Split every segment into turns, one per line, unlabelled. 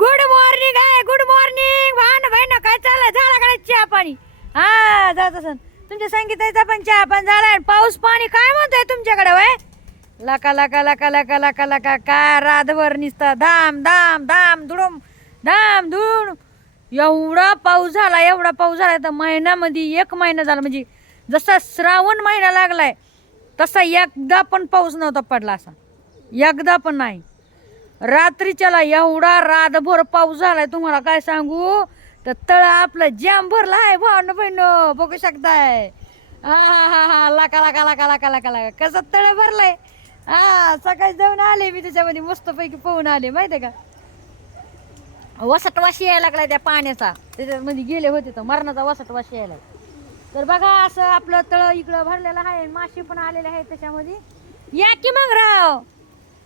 Good morning आहे good morning भान भाई ना काय चाललंय? झाला का चहा पाणी? हा जात असन तुमच्या संगीताचा पण चहा पण झाला आणि पाऊस पाणी काय म्हणतोय तुमच्याकडे वय? लका लका लका लका लका लका काय रातभर निसता? धाम धाम धाम धुडूम धाम धुड एवढा पाऊस झाला एवढा पाऊस झाला तर महिन्यामध्ये एक महिना झाला. म्हणजे जसा श्रावण महिना लागलाय तसा एकदा पण पाऊस नव्हता पडला असा. एकदा पण नाही. रात्रीच्याला एवढा रातभर पाऊस झालाय तुम्हाला काय सांगू? तर तळ आपलं जाम भरला आहे भावनं बहिण. बघू शकताय. हा हा हा हा. लाका लाका लाका लाका लाका लाका. कसं तळ भरलंय? हा सकाळी जाऊन आले मी त्याच्यामध्ये मस्तपैकी पोहून आले माहितीये का? वसटवाशी यायला लागलाय त्या पाण्याचा. त्याच्यामध्ये गेले होते तर मरणाचा वसटवाशी यायला तर बघा असं आपलं तळ इकडं भरलेलं आहे मासे पण आलेले आहेत त्याच्यामध्ये. या की मग राव?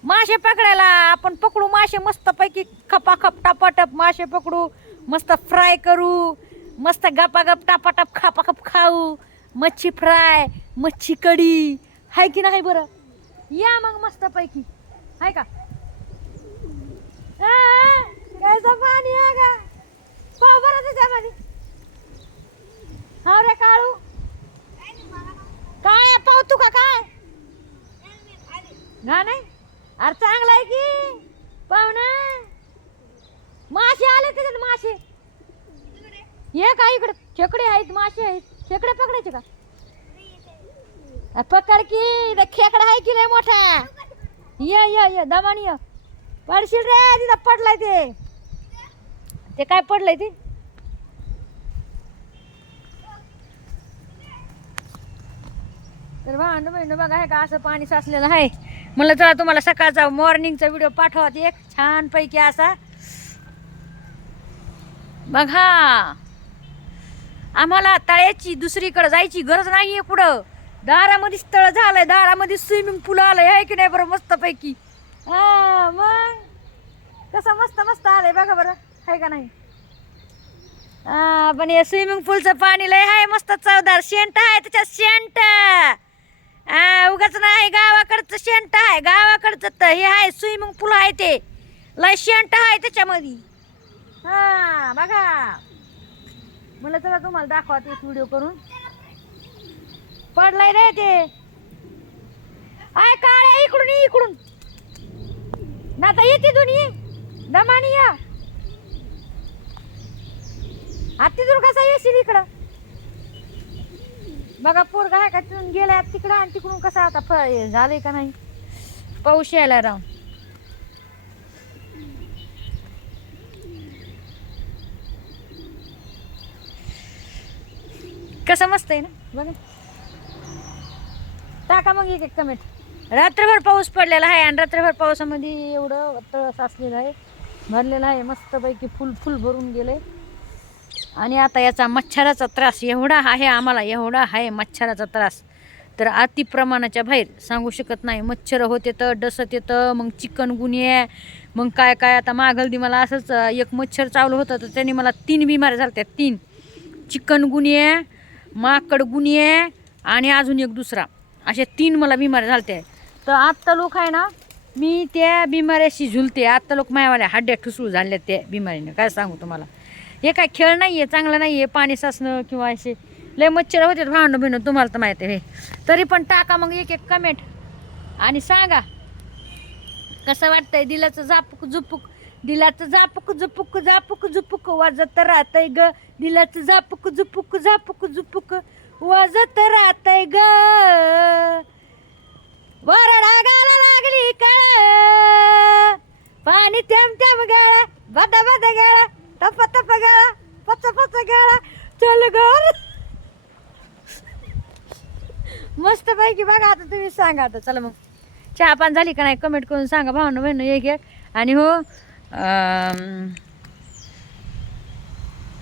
मासे पकडायला आपण पकडू मासे मस्त पैकी खपा खप टापाटप मासे पकडू मस्त फ्राय करू मस्त गपागप टापाटप खपा खप खाऊ मच्छी फ्राय मच्छी कढी हाय की नाही बरं? या मग मस्त पैकी हाय का? पाणी आहे का? पाव बरं त्याच्यामध्ये हा रे काळू. काय पाव तू का काय? ना नाही. अरे चांगला आहे की. पाहुणा. मासे आले त्याच्यात मासे. ये का इकडे? खेकडे आहेत मासे आहेत. खेकडे पकडायचे का? पकड की इथं खेकडा आहे की लय मोठा? ये ये ये दमानी ये. पडशील रे तिथं पडलाय ते. ते काय पडलंय ते? तर भांडू बहिण बघा आहे का असं पाणी साचलेलं आहे? म्हणलं चला तुम्हाला सकाळचा मॉर्निंगचा व्हिडिओ पाठवा. एक छानपैकी असा बघा. आम्हाला तळ्याची दुसरीकडे जायची गरज नाहीये कुठं दारामध्येच तळ झालंय. दारामध्ये स्विमिंग पूल आलंय. आहे की नाही बरं मस्त पैकी हा मग? कसं मस्त मस्त आलंय. बघा बरं. आहे का नाही? हा पण हे स्विमिंग पूलचं पाणी लय आहे मस्त चवदार शेंट आहे त्याच्यात. शेंट उगाच नाही गावाकडचं शेंट आहे गावाकडचं तर हे आहे स्विमिंग पूल आहे ते. लय शेंट आहे त्याच्यामध्ये. हा बघा. मला चला तुम्हाला दाखवा ते व्हिडिओ करून. पडलाय रे ते. आय काळे इकडून ये, इकडून. ना आता येते दोन्ही. दमानी या. आत्ती तिथून कसा येशील इकडं. बघा पोरगा आहे का तिथून गेलाय तिकडं आणि तिकडून कसं आता फ- हे झालंय का नाही? पाऊस यायला राहून कसं मस्त आहे ना? बघा. टाका मग एक एक कमेंट रात्रभर पाऊस पडलेला आहे आणि रात्रभर पावसामध्ये एवढं तळ साचलेलं आहे. भरलेलं आहे. मस्तपैकी फुल फुल भरून गेले आणि आता याचा मच्छराचा त्रास एवढा आहे आम्हाला एवढा आहे मच्छराचा त्रास. तर अति प्रमाणाच्या बाहेर सांगू शकत नाही. मच्छर होते तर डसत येतं मग चिकन गुन्हे मग काय काय आता मागलदी मला असंच एक मच्छर चावलं होतं तर त्याने मला तीन बिमाऱ्या झाल्या तीन. चिकन गुन्हे माकड गुन्हे आणि अजून एक दुसरा. अशा तीन मला बिमाऱ्या झालत्या. तर आत्ता लोक आहे ना मी त्या बिमाऱ्याशी झुलते. आत्ता लोक मायावाल्या हड्ड्या ठुसळू झाल्या त्या बिमारीनं. काय सांगू तुम्हाला? हे काय खेळ नाही आहे चांगलं नाही आहे पाणी साचणं किंवा असे. लय मच्छर होते भांडण भिणं तुम्हाला तर माहिती आहे तरी पण टाका मग एक एक कमेंट आणि सांगा कसं वाटतंय दिलाचं जापूक झुपूक? दिलाचं जापूक झुपूक जापूक झुपूक वाजत राहतय ग. दिलाचं जापूक झुपूक जापूक झुपूक वाजत राहतय ग. वरडा गाला लागली काळ. पाणी थेंब थेंब गेला बदा बदा गेला टप टप गेला पच पच गेला चल घर. मस्त पैकी बघा आता तुम्ही सांगा आता चला मग. चहा पान झाली का नाही कमेंट करून सांगा भावना बहिण एक एक. आणि हो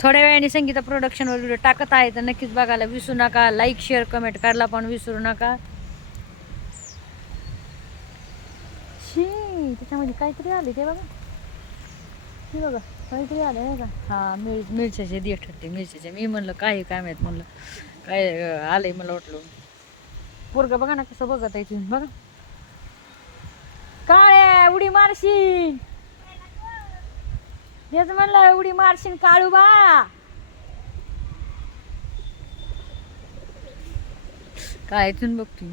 थोड्या वेळाने संगीता प्रोडक्शनवर व्हिडिओ टाकत आहे तर नक्कीच बघायला विसरू नका. लाईक शेअर कमेंट करायला पण विसरू नका. शी त्याच्यामध्ये काहीतरी आले ते बघा. हे बघा. काहीतरी आले नाही का? हा मिर मिरच्याचे देठ होते मिरच्याचे. मी म्हणलं काय काय माहीत म्हणलं. काय आलंय मला वाटलं. पोरग बघा ना कसं बघत आहे तुम्ही बघा. काळ्या उडी मारशी तेच म्हणलं उडी मारशीन काळू बा. काय इथून बघ तू.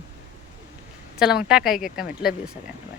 चला मग टाकाय का कमेंट लव यू सगळ्यांना.